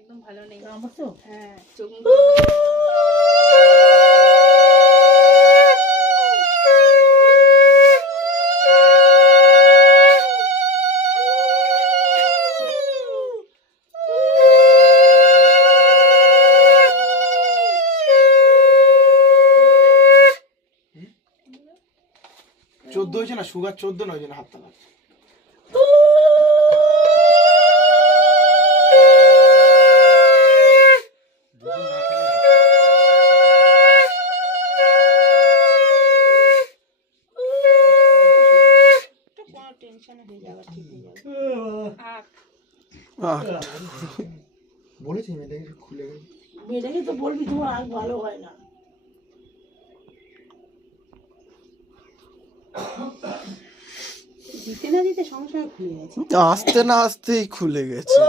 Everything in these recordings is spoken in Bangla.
একদম ভালো নেই। হ্যাঁ, চোদ্দ হয়েছে না, সুগার 14 নয়, হাত তালা। বলেছি মেয়েটাকে খুলে গেল, মেয়েটাকে তো বলবি তোমার আর ভালো হয় না। দিতে না দিতে সঙ্গে সঙ্গে খুলে গেছে, আসতে না আসতেই খুলে গেছে।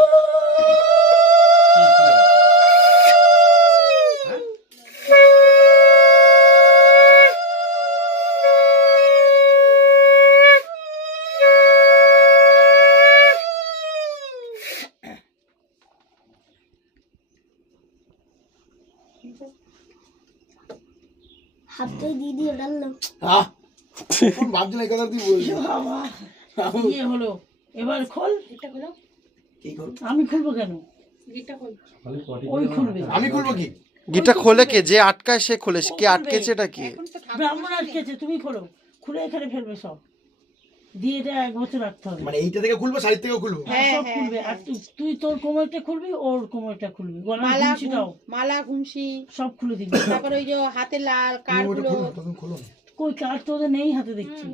ハットディディランの。 ভাবছি না এই কথা তুই বলবি। বাবা ইয়ে হলো, এবার খোল। এটা হলো কি করব? আমি খুলবো কেন? গিটটা খোল। ওই খুলবে। আমি খুলবো কি? গিটা খোলে কে? যে আটকায় সে খোলে। কে আটকেছে এটা কি? এখন তো ঠাকুর ব্রাহ্মণ আটকেছে, তুমি খোলো। খুলে এখানে ফেলবে সব দিয়ে, এটা 1 বছর রাখতে হবে। মানে এইটা থেকে খুলবো, সাইড থেকে খুলবো? সব খুলবে। আর তুই তোর কোমরটা খুলবি, ওর কোমরটা খুলবি, গলার মালা, গুমছিটাও মালা ঘুমসি, সব খুলে দিবি। তারপর ওই যে হাতে লাল কার্ডগুলো। তুমি খুলো না। কই কার তোদের নেই হাতে দেখছি।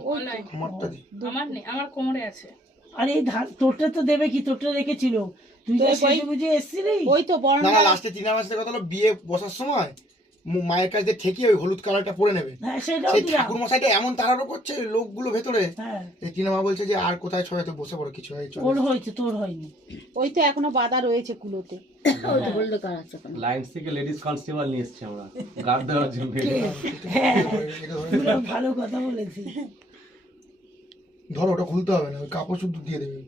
আমারটা দি। আমার নেই, আমার কোমরে আছে। আর এই তোরটা তো দেবে কি? তোরটা রেখেছিল, তুই তো সেজে বুঝে এসেছিলি। ওই তো না বর্ণনা। না, লাস্টে 3 মাসের কথা হলো, বিয়ে বসার সময় মায়ের কাছে ঠেকিয়ে ওই হলুদ কালারটা পরে নেবে। হ্যাঁ সেটাও সেই দিলাম। ঠাকুর মশাইটা এমন তাড়ানো করছে লোকগুলো ভেতরে, হ্যাঁ এই টিনা বলছে যে আর কোথায় সবাই তো বসে পড়ো, কিছু হয় চলে। ওর হয়েছে, তোর হয়নি। ওই তো এখনো বাধা রয়েছে কুলোতে। ওই তো বললো কার আছে কোনো। লাইন্স থেকে লেডিস কনস্টেবল নিয়ে এসেছি আমরা গার্ড দেওয়ার জন্য। হ্যাঁ পুরো ভালো কথা বলেছি। ধরো, ওটা খুলতে হবে না, ওই কাপড় শুদ্ধ দিয়ে দেবে।